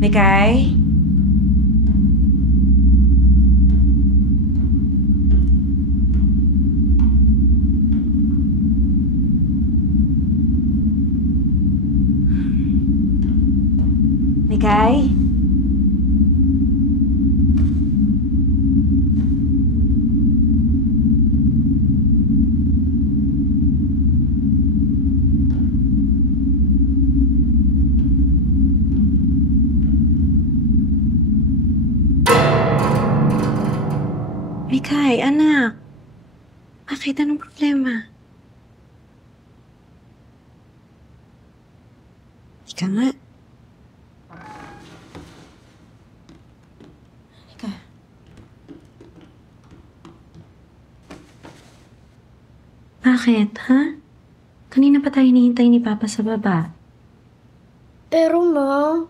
Mikay? Mikay? Mikay, anak. Bakit? Anong problema? Ika nga. Ika. Bakit, ha? Kanina pa tayo hinihintay ni Papa sa baba. Pero Ma,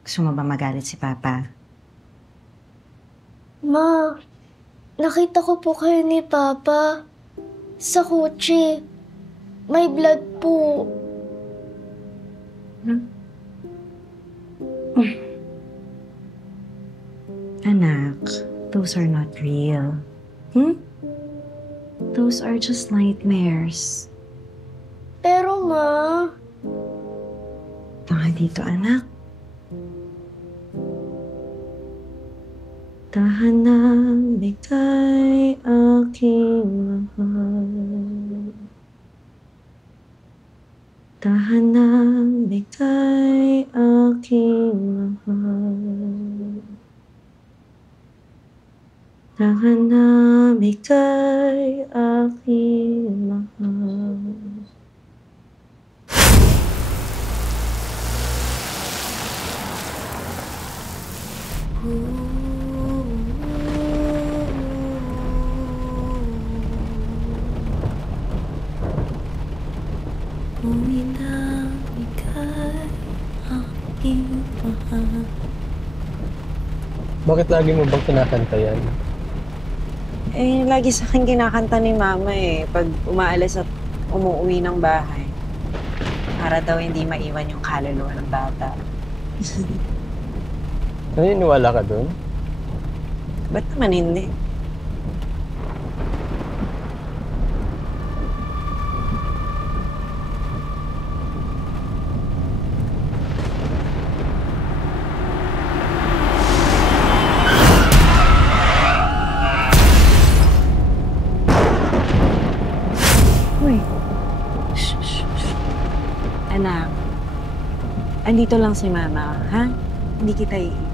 Gusto mo ba magalit si Papa? Ma, nakita ko po kayo ni Papa sa kotse. May blood po. Anak, those are not real. Those are just nightmares. Pero Ma, Tanga dito, anak. Tahanang bigay aking mahal. Tahanang bigay aking mahal. Tahanang bigay aking mahal. Bakit lagi mo bang kinakanta yan? Eh, lagi sa akin kinakanta ni Mama eh, pag umaalis at umuwi ng bahay. Para daw hindi maiwan yung kaluluwa ng bata. Naniniwala ka dun? Ba't naman hindi? Uy. Shh, shh, shh. Anak, andito lang si Mama, ha? Hindi kita iiwan.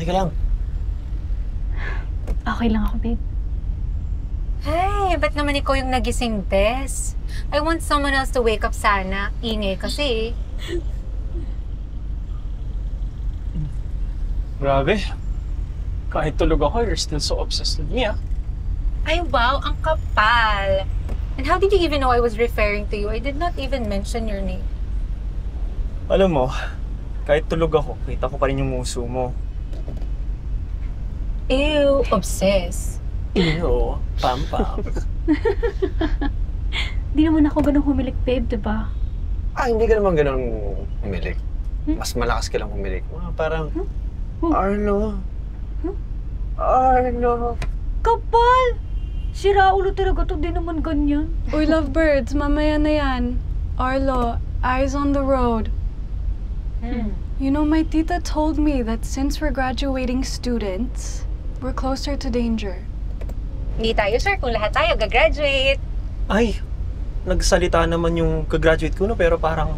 Teka lang. Okay lang ako, babe. Hey, ba't naman ikaw yung nagising, Bes? I want someone else to wake up sana. Ingay kasi. Grabe. Kahit tulog ako, you're still so obsessed with me, ah. Ay, wow, ang kapal. And how did you even know I was referring to you? I did not even mention your name. Alam mo, kahit tulog ako, kita ko pa rin yung muso mo. Ew, obsessed. Ew, pam-pam. Di naman ako ganun humilik, babe, diba? Hindi ka naman ganun humilik. Mas malakas ka lang humilik. Parang, Arlo. Arlo. Kapal! Sira ulo talaga to, di naman ganyan. Uy, lovebirds, mamaya na yan. Arlo, eyes on the road. You know, my tita told me that since we're graduating students, we're closer to danger. Hindi tayo sure kung lahat tayo gagraduate. Ay, nagsalita naman yung kagraduate ko, no? Pero parang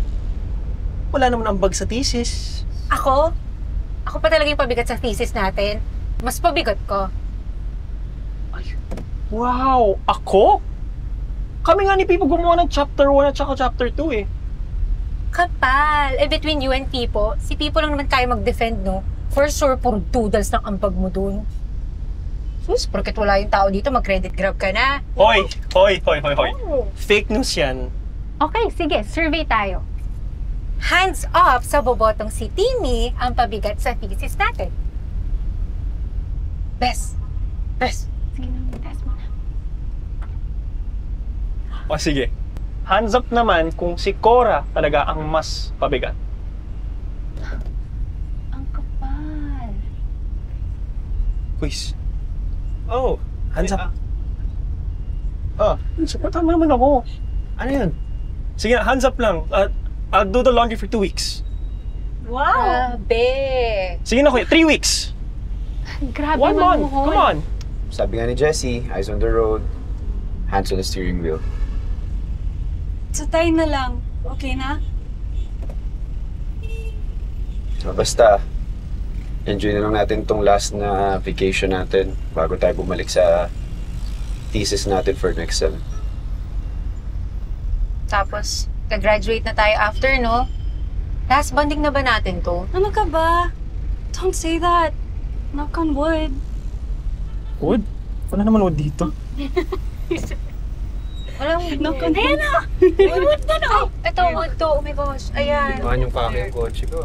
wala naman ambag sa thesis. Ako? Ako pa talaga yung pabigat sa thesis natin. Mas pabigat ko. Ay, wow! Ako? Kami nga ni Pipo gumawa ng chapter 1 at saka chapter 2 eh. Kapal. Eh, between you and Pipo, si Pipo lang naman kaya mag-defend, no? For sure, puro doodles ng ambag mo dun. Sus, porket wala yung tao dito, mag-credit grab ka na. Hoy! Hoy! Hoy! Hoy! Hoy! Fake news yan. Okay, sige, survey tayo. Hands up sa bobotong si Timmy ang pabigat sa thesis natin. Bes. Bes. Sige na, bes mo na. O sige. Hands up naman kung si Cora talaga ang mas pabigat. Ang kapal. Quiz. Oh, hands up. Supportan mo naman ako. Ano yun? Sige na, hands up lang. I'll do the laundry for 2 weeks. Wow! Grabe! Sige na kuya, 3 weeks. Grabe 1 month, come on. Sabi nga ni Jessie, eyes on the road, hands on the steering wheel. So tayo na lang. Okay na? Basta, enjoy na lang natin tong last na vacation natin bago tayo bumalik sa thesis natin for next sem. Tapos, graduate na tayo after, no? Last bonding na ba natin to? Ano ka ba? Don't say that. Knock on wood. Wood? Wala naman wood dito. Walang Knock on wood. Ayan na! May wood na, no? Ito, wood to. Oh my gosh. Ayan. Iwan yung pake yung kotse ko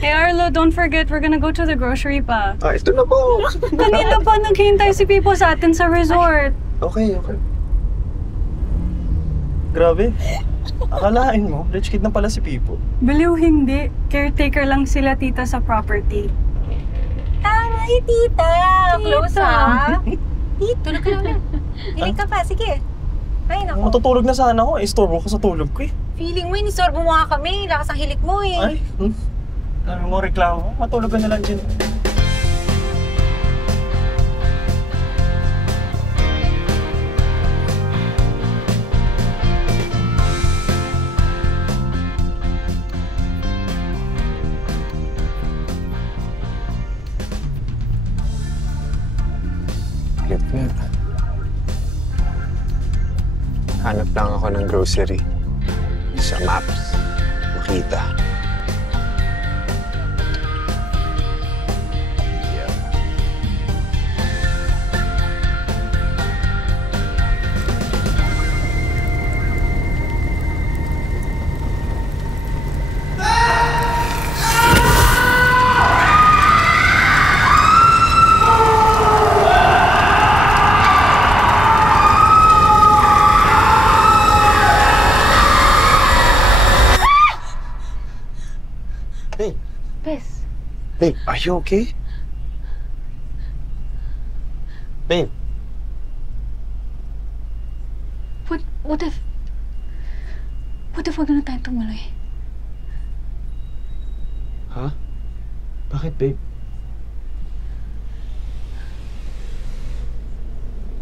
Hey Arlo, don't forget, we're gonna go to the grocery pa. Ito na po! Kanina pa naghihintay si Pipo sa atin sa resort. Okay. Grabe. Akalain mo, rich kid na pala si Pipo. Baliw hindi. Caretaker lang sila tita sa property. Ay, tita! Close, Tita. ha? Tulog ka lang. Hiling ka pa. Sige. Ay, naku. Matutulog na sana ako. Istorbo ko sa tulog ko eh. Feeling mo, inisorbo mo nga kami. Lakas ang hilik mo, eh. Ay, dami mo reklamo. Matulog ka na lang dyan. Flip. Hanap lang ako ng grocery. Sa maps. Makita. Bes, Babe, are you okay? Babe, what if wag na tayong tumuloy? ha? Bakit, babe?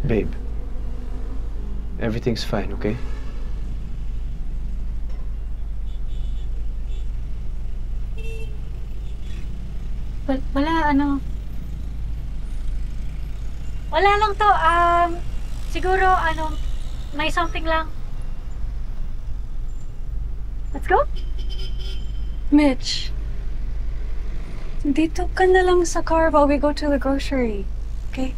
Babe, everything's fine, okay? Wala, ano. Wala lang to. Siguro, may something lang. Let's go? Mitch, dito ka na lang sa car while we go to the grocery. Okay?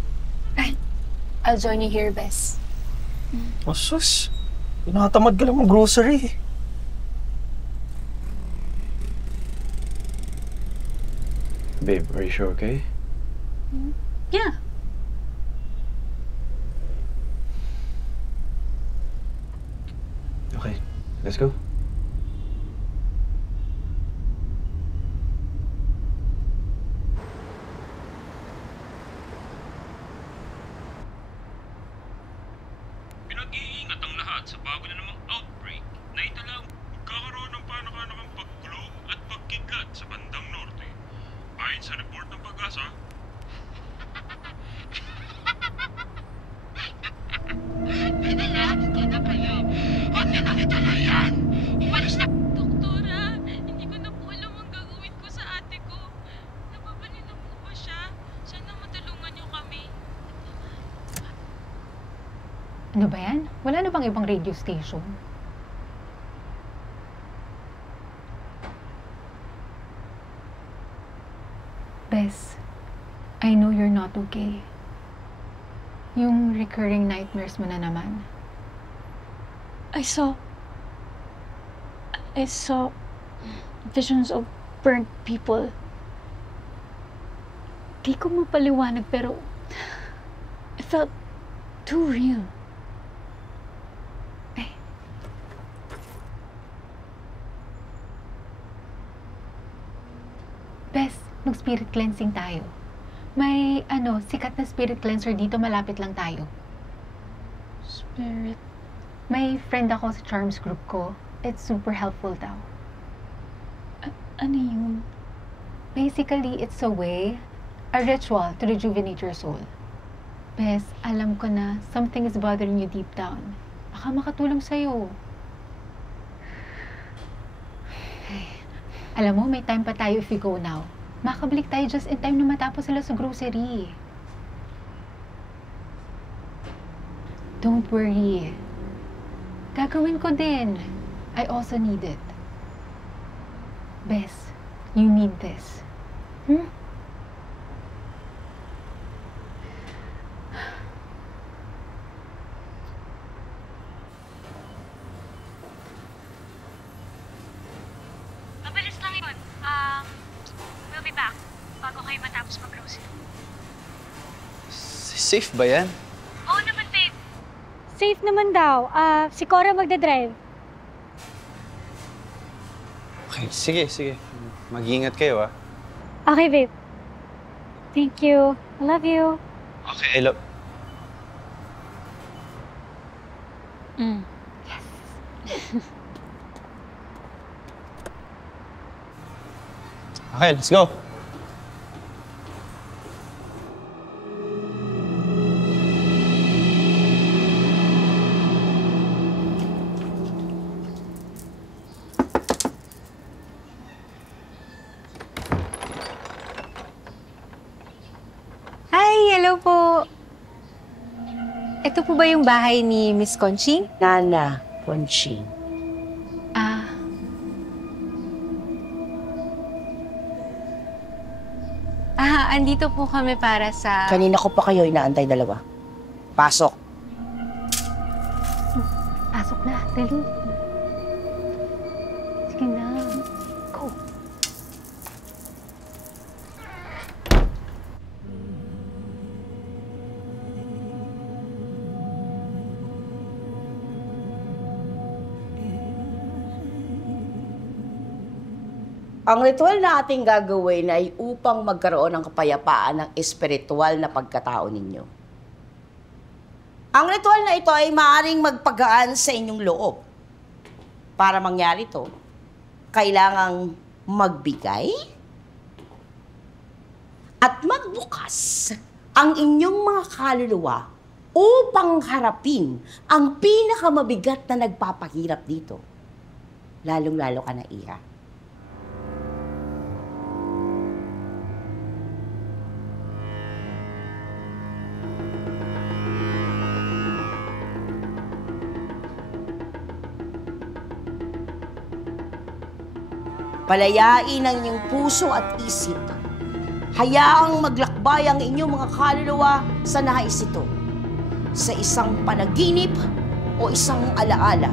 I'll join you here, Bes. Sus, tinatamad ka lang ng grocery. Babe, are you sure, okay? Yeah. Okay, let's go. Pinag-iingat ang lahat sa bago na namang outbreak na italaw magkakaroon ng panak-anakang paggulo at pagkidlat sa bandang norte. Ayon sa report ng Pag-asa, Doktora, hindi ko na po alam ang gagawin ko sa ate ko. Nababalin na po ba siya? Sana matulungan niyo kami. Ano ba yan? Wala na bang ibang radio station? Bes, I know you're not okay. Yung recurring nightmares mo na naman. I saw visions of burnt people. Di ko mapaliwanag pero it felt too real. Bes, mag-spirit cleansing tayo. May, sikat na spirit cleanser dito, malapit lang tayo. Spirit. May friend ako sa Charms group ko. It's super helpful daw. Ano yun? Basically, it's a way, a ritual to rejuvenate your soul. Bes, alam ko na something is bothering you deep down. Baka makatulong sa'yo. Alam mo, may time pa tayo if we go now. Makabalik tayo just in time na matapos sila sa grocery. Don't worry. Gagawin ko din. I also need it. Bes, you need this. Mabilis lang yun. We'll be back bago kayo matapos mag-grocery. Safe ba yan? Oo naman, babe. Safe naman daw. Si Cora magdadrive. Okay, sige. Mag-iingat kayo, ah. Okay, babe. Thank you. I love you. Okay, I love... Okay, let's go. Hi, hello po. Ito po ba yung bahay ni Miss Conching? Nana Conching. Andito po kami para sa... Kanina ko pa kayo inaantay dalawa. Pasok. Pasok na, dali. Sige na. Go. Ang ritual na ating gagawin ay upang magkaroon ng kapayapaan ng espiritual na pagkatao ninyo. Ang ritual na ito ay maaaring magpagaan sa inyong loob. Para mangyari ito, kailangang magbigay at magbukas ang inyong mga kaluluwa upang harapin ang pinakamabigat na nagpapahirap dito. Lalong-lalo ka na, Ira. Palayain ang inyong puso at isip. Hayaang maglakbay ang inyong mga kaluluwa sa nais ito. Sa isang panaginip o isang alaala.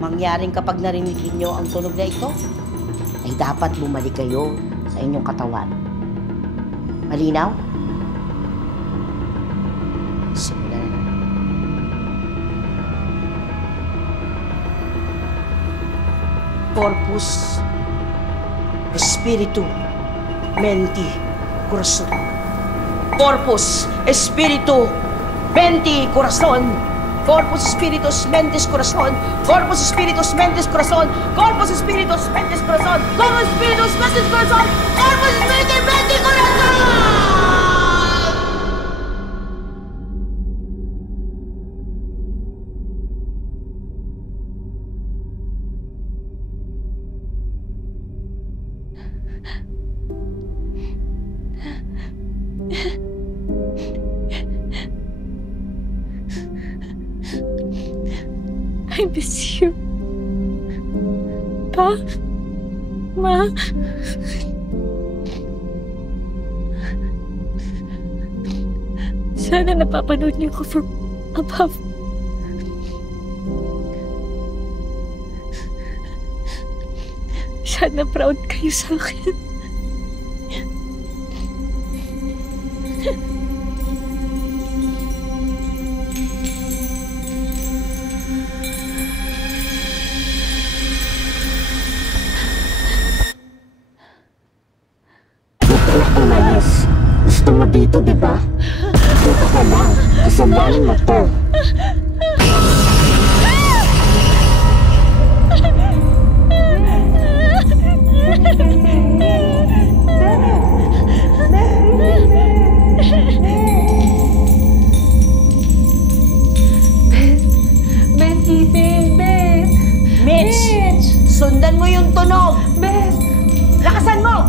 Mangyaring kapag narinig ninyo ang tunog na ito, ay dapat bumalik kayo sa inyong katawan. Malinaw? Simulan na. Corpus, Espiritu, Menti, Corazon. Corpus, Espiritu, Menti, Corazon. Corpus, Spiritus, Mentis, Corazon. Corpus, Spiritus, Mentis, Corazon. Corpus, Spiritus, Mentis, Corazon. Corpus, Spiritus, Mentis, Corazon. Corpus, Spiritus, Mentis, Corazon! I miss you. Pa? Ma? Sana napapanood niyo ko from above. Sana proud kayo sa akin. Umalis. Gusto mo dito, di ba? Dito ka lang. Kasamahin mo to. Beth, gising! Beth! Mitch! Sundan mo yung tunog! Beth! Lakasan mo!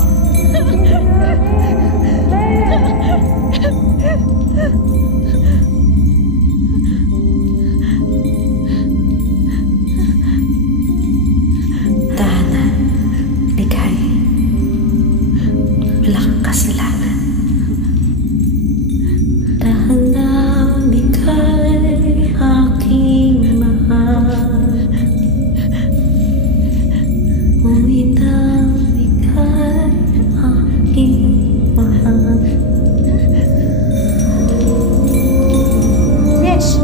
Tahanan, ligay. Wala kang kasalanan. Tahanan, ligay, aking mahal. Umitaw, ligay, aking mahal. Mitch!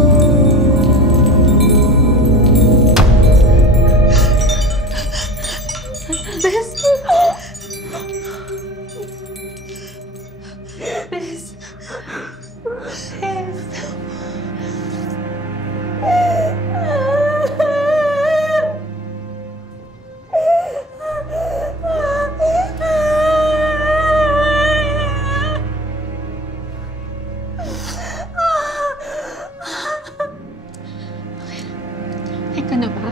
Ikaw na ba?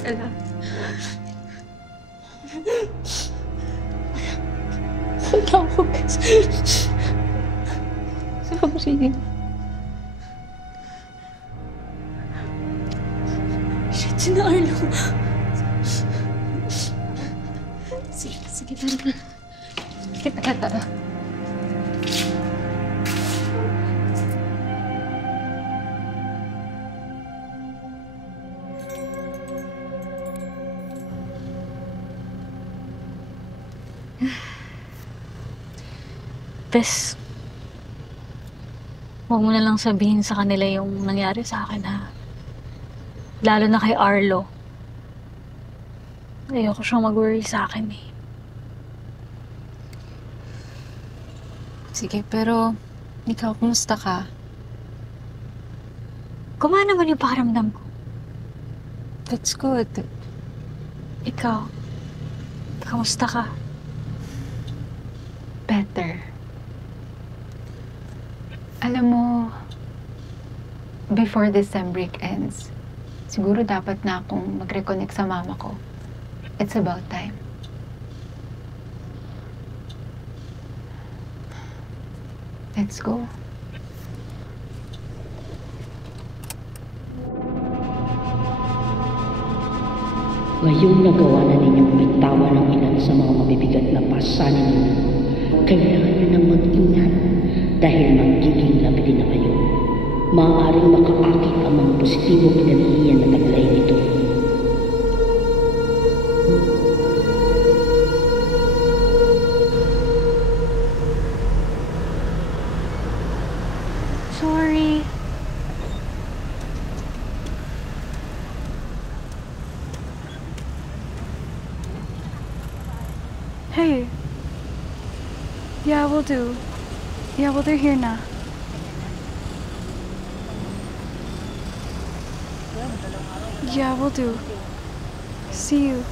Ika lang. Wala ako, Bes. Sorry. Shit, si Arlo. Sige, tara na. Sige, tara. Bes, huwag mo na lang sabihin sa kanila yung nangyari sa akin, ha? Lalo na kay Arlo. Ayoko siyang mag-worry sa akin, eh. Sige, pero ikaw, kumusta ka? Gumana naman yung pakiramdam ko. That's good. Ikaw, kamusta ka? Better. Alam mo, before December break ends, siguro dapat na akong mag-reconnect sa mama ko. It's about time. Let's go. Ngayong nagawa na ninyong bitawan ng ilan sa mga mabibigat na pasanin ninyo, kailangan nyo nang mag-ingat dahil magiging lapitin na kayo. Maaaring makaakit ang mga positibong enerhiya na taglay nito. Sorry. Hey. Yeah, we'll do. Yeah, well, they're here now. Yeah, we'll do. See you.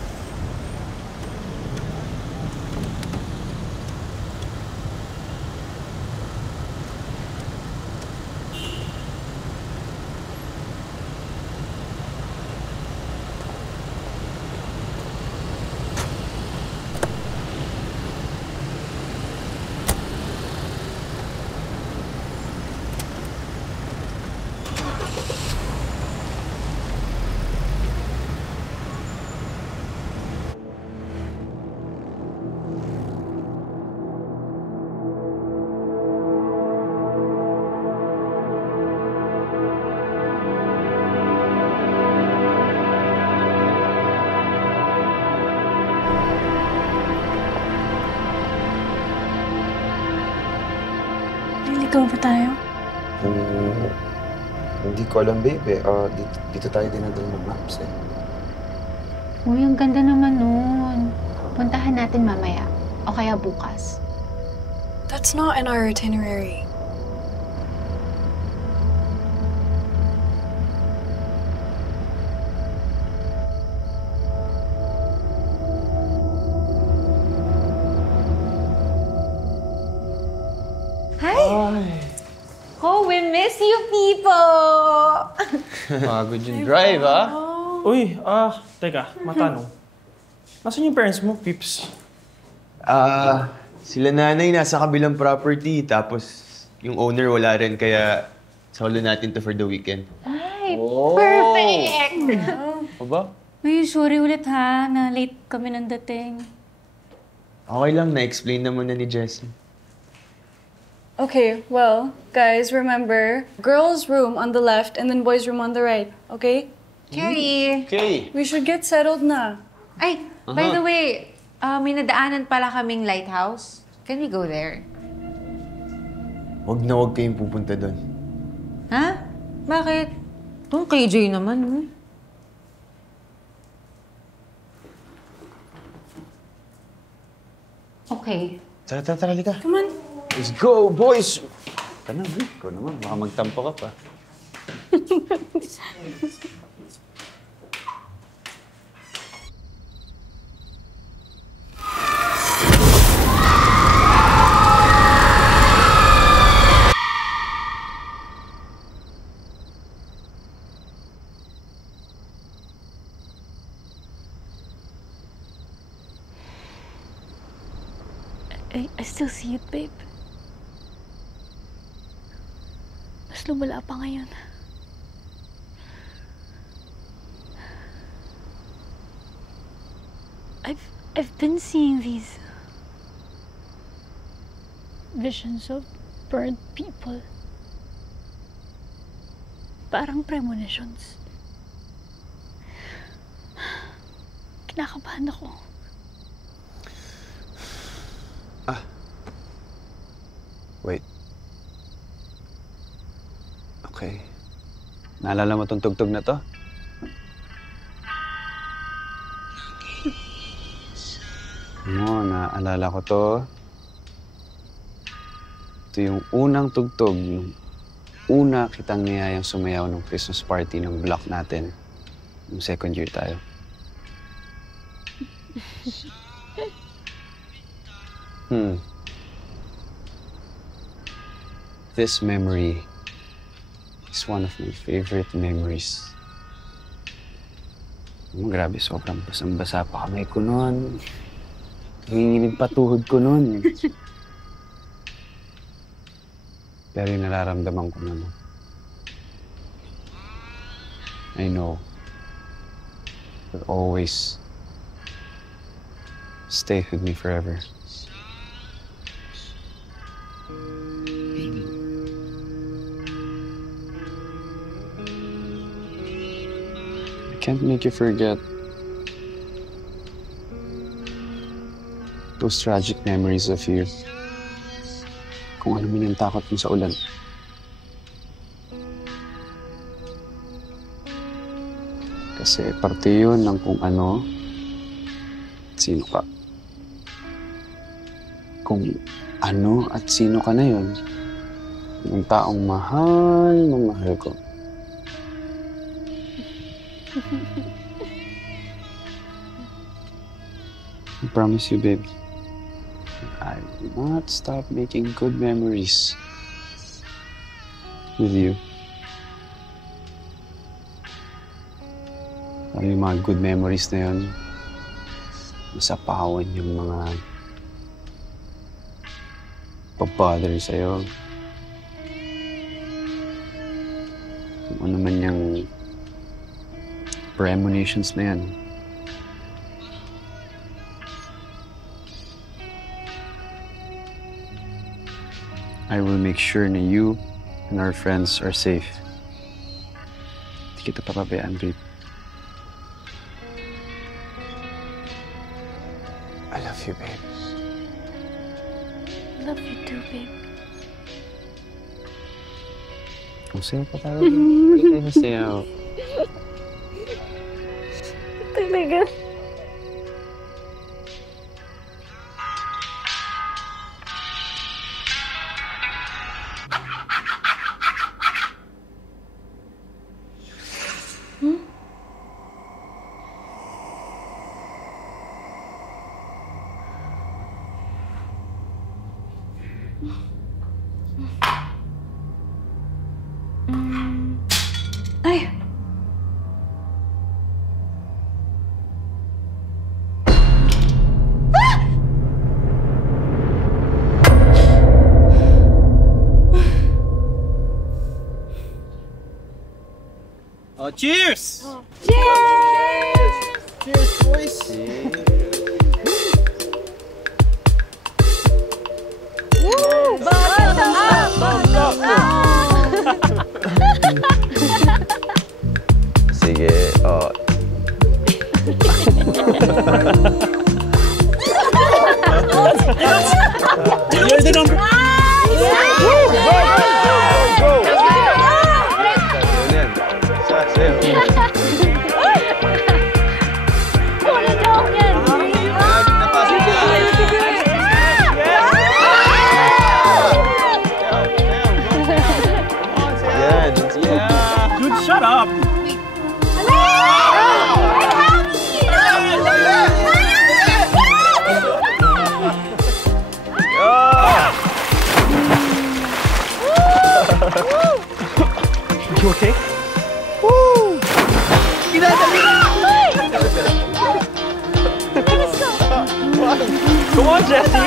Liligaw ba tayo? Hindi ko alam, babe. Dito tayo dinadala ng maps eh. Uy, ang ganda naman nun. Puntahan natin mamaya. O kaya bukas. That's not in our itinerary. Oh, we miss you, people! Pagod yung drive, ah. Uy, teka, matanong. Nasaan yung parents mo, Pips? Sila nanay nasa kabilang property, tapos yung owner wala rin, kaya solo natin to for the weekend. Ay, perfect! O ba? Uy, sorry ulit ha, na late kami ng dating. Okay lang, na-explain naman na ni Jessie. Okay, well, guys, remember, girls' room on the left and then boys' room on the right, okay? Carrie! Okay. We should get settled na. Ay, by the way, may nadaanan pala kaming lighthouse. Can we go there? Huwag na huwag kayong pupunta doon. Ha? Bakit? Itong KJ naman, Okay. Tara, halika. Come on. Let's go, boys! Tara, ikaw naman. Baka magtampo ka pa. I still see it, babe. Mas lumala pa ngayon. I've been seeing these visions of burnt people. Parang premonitions. Kinakabahan ako. Wait. Okay. Naalala mo tong tugtog na to? Naalala ko to. Ito yung unang tugtog, yung una kitang niyayang sumayaw ng Christmas party ng block natin. Yung second year tayo. This memory is one of my favorite memories. Grabe, sobrang basang-basa pa kamay ko noon. Nanginginig pa tuhod ko noon. Pero yung nararamdaman ko na, I know. will always stay with me forever. I can't make you forget those tragic memories of you. Kung ano man yung takot mo sa ulan. Kasi parte yun ng kung ano at sino ka. Kung ano at sino ka na yun, yung taong mahal na mahal ko. I promise you, babe, I will not stop making good memories with you. Ano yung mga good memories na yun, masapawan yung mga pag-bother sa'yo. Kung ano man yung premonitions na yan. I will make sure na you and our friends are safe. Hindi kita papabayaan, babe. I love you, babe. Love you too, babe. Ang sayo pa tayo. Ang sayo. Talaga. Ay! Oh, cheers! Cheers! Cheers, boys! Woo! Thumbs up! Sige, oh. You're the number... Woo! Go! Yan. Sasayaw. Wala joke yan! Yan. Yeah. Dude, shut up! You okay? Woo! Come on, Jesse!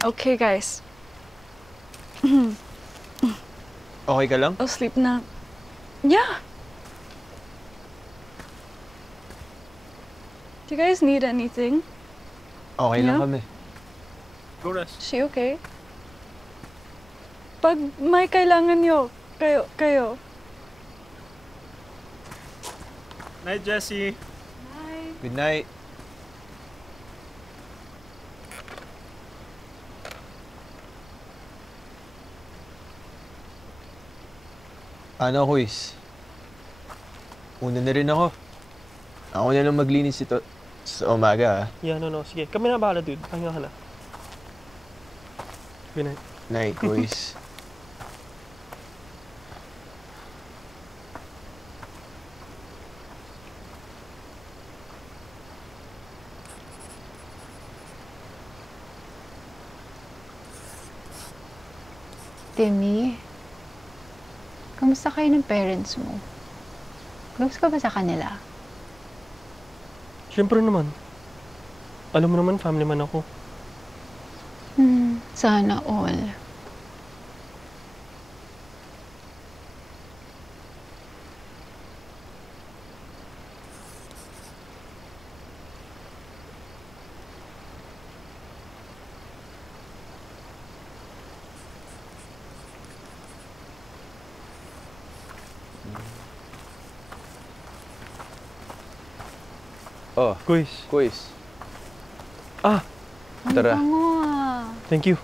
Okay, guys. Okay ka lang? I'll sleep na. Yeah. Do you guys need anything? Okay lang Yeah? kami. Go rest. Is she okay? Pag may kailangan nyo, kayo. Night, Jessie. Bye. Good night. Ano, Huis? Una na rin ako. Ako na lang maglinis ito sa umaga, ha? Yeah, no. Sige, kami na bahala, dude. Pahinga ka na. Good night. Night, Huis. Timmy, kamusta kayo ng parents mo? Close ka ba sa kanila? Siyempre naman. Alam mo naman, family man ako. Sana all. Oh, Quiz. Ah, Tara. Ang bango ah. thank you.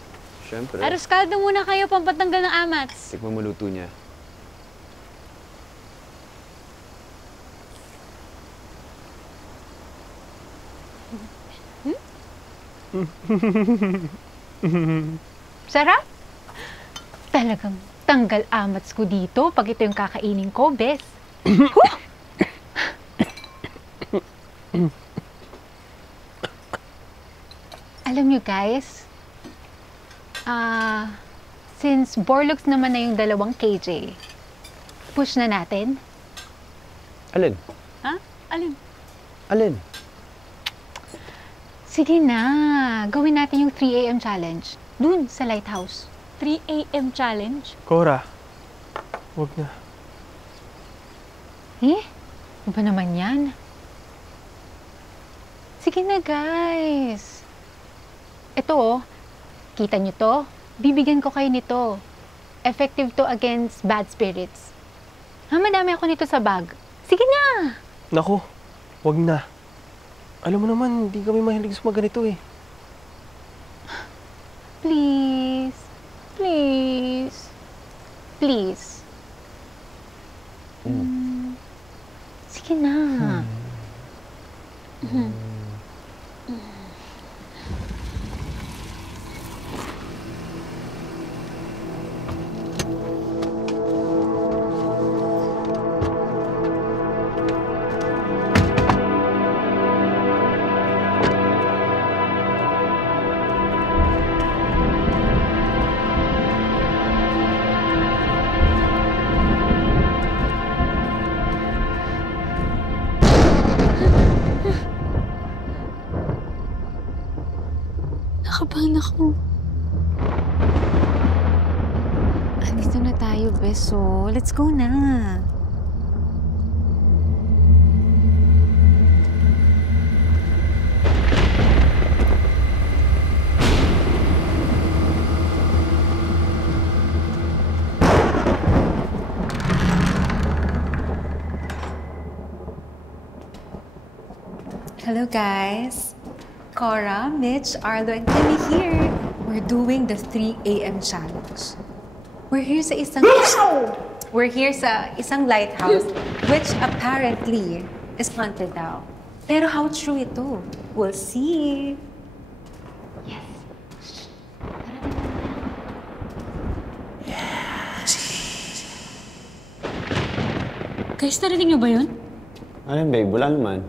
Siyempre. Aroscaldo muna kayo, pampatanggal ng amats. Tikman mo luto niya. Sarap? Talagang tanggal amats ko dito pag ito yung kakainin ko, bes. Alam nyo guys, since Borlux naman na yung 2 KJ, push na natin? Alin? Ha? Alin? Alin? Sige na, gawin natin yung 3 AM challenge. Dun sa lighthouse. 3 AM challenge? Cora, wag na. Ano ba naman yan? Sige na guys. Ito oh, kita nyo to? Bibigyan ko kayo nito. Effective to against bad spirits. Madami ako nito sa bag. Sige na! Naku, wag na. Alam mo naman, hindi kami mahilig sa mga ganito eh. Please. Please. Please. Sige na. Nakabahan ako. Andito na tayo, beso. Let's go na. Hello guys. Cora, Mitch, Arlo, and Timmy here. We're doing the 3 AM challenge. We're here sa isang lighthouse which apparently is haunted daw. Pero how true ito? We'll see. Guys, narinig niyo ba yun? Ayun, babe. Wala naman.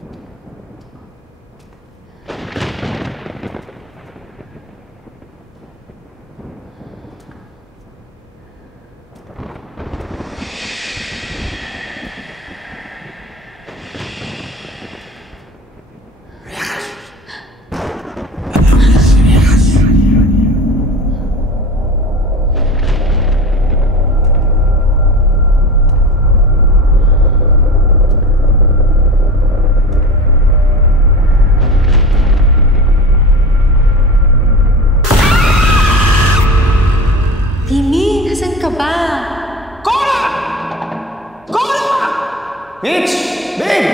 Timmy, nasan ka ba? Cora! Mitch! Babe!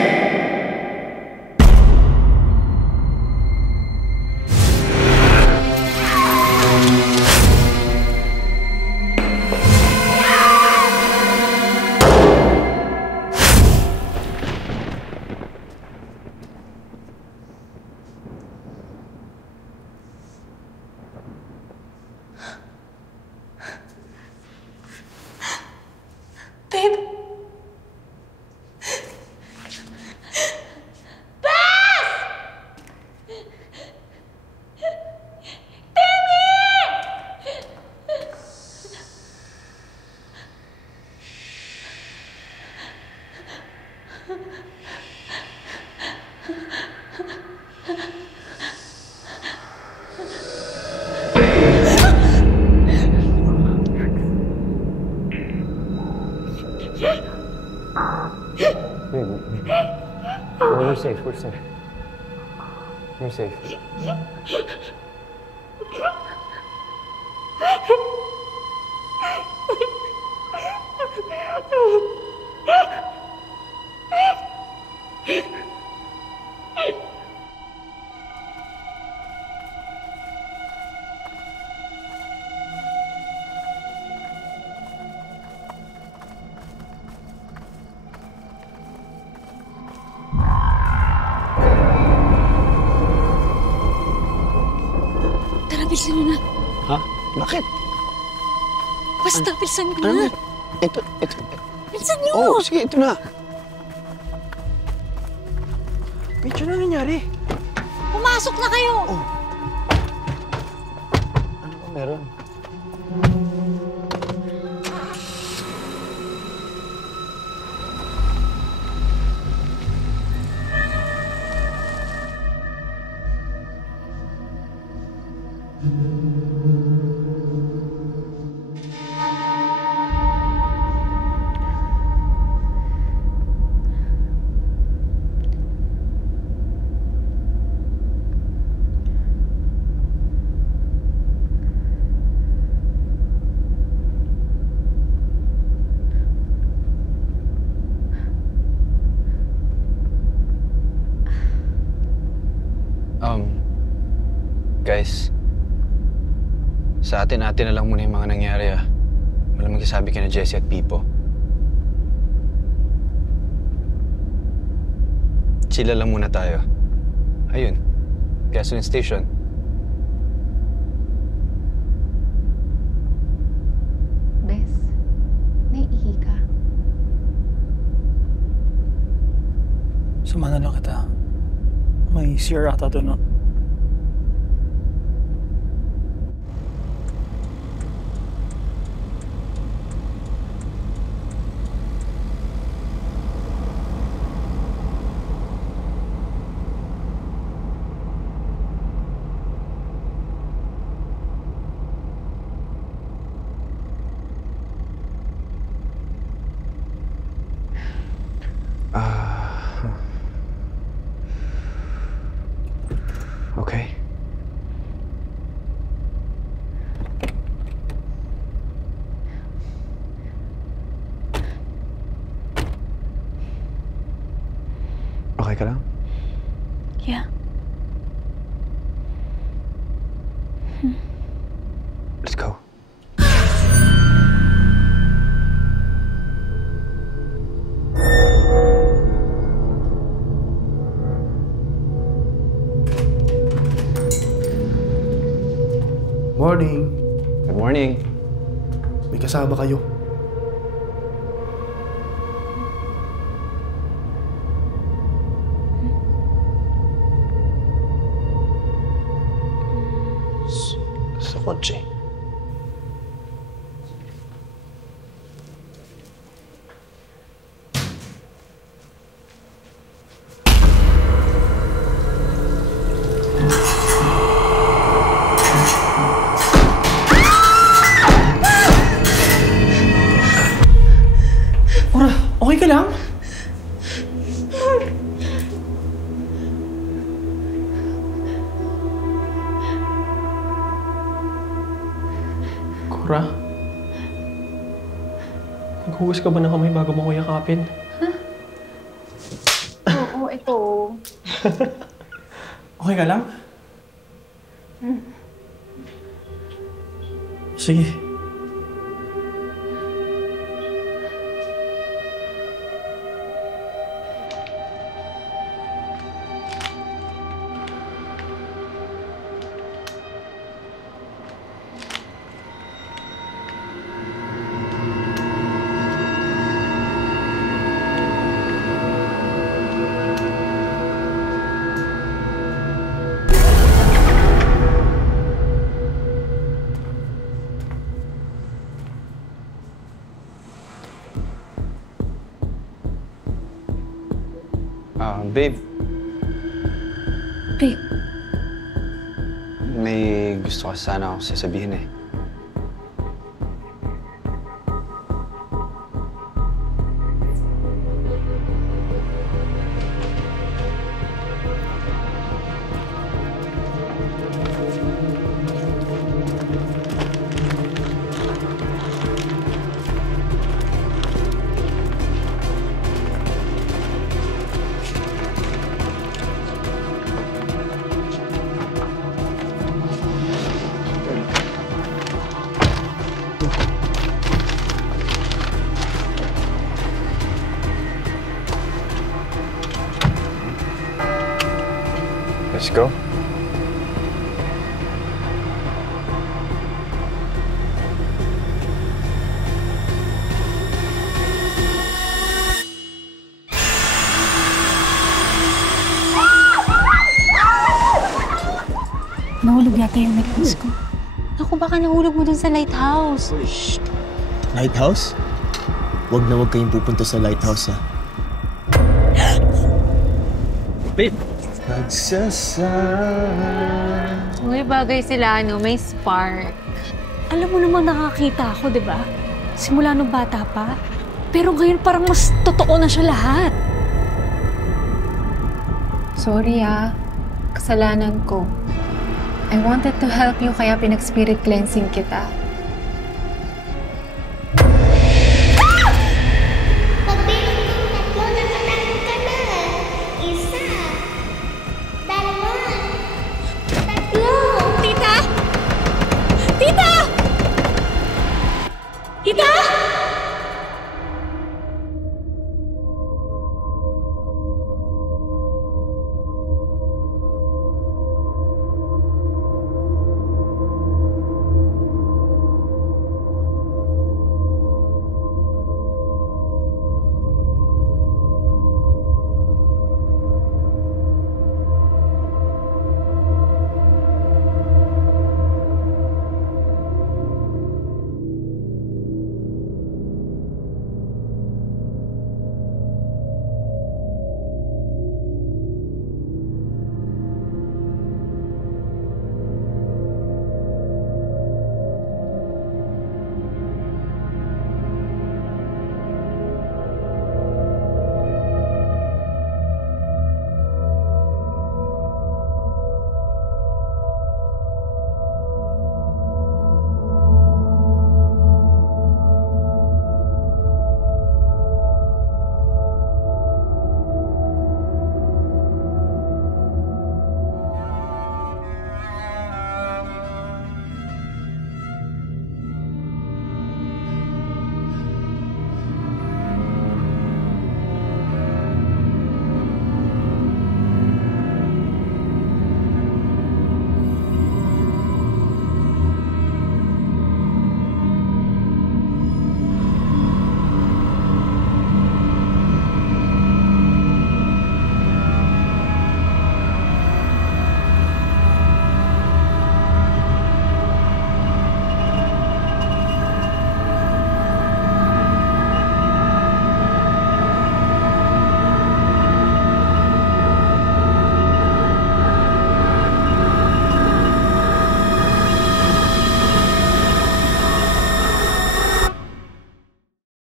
Babe! babe. We're safe. We're safe. We're safe. Tara, bilisan mo na. Ha? Bakit? Basta, bilisan mo Ano? na. Ito. Bilisan niyo! Oh, sige, ito na. Mitch, ano nangyari? Pumasok na kayo! Ano ba meron? Guys, sa atin na lang muna yung mga nangyari Walang magsasabi kina Jessie at Pipo. Sila lang muna tayo. Ayun, gasoline station. Bes, naiihi ka. Sumana lang kita. May CR ata doon, no? Okay. Okay ka lang? Yeah. Let's go. Morning. Good morning. May kasama kayo. Sa kotse. Okay ka lang? Cora? Naghugas ka ba ng kamay bago mo ko yakapin? Oo, ito. Okay ka lang? Sige. Babe. Babe. May gusto ka sana ako sasabihin eh. Let's go. Nahulog yata yung necklace ko. Naku, baka nahulog mo dun sa lighthouse. Lighthouse? Huwag na huwag kayong pupunta sa lighthouse, ha? Babe! Uy, bagay sila, ano, may spark. Alam mo naman nakakita ako, di ba? Simula nung bata pa. Pero ngayon parang mas totoo na siya lahat. Sorry kasalanan ko. I wanted to help you kaya pinag-spirit cleansing kita. Tita!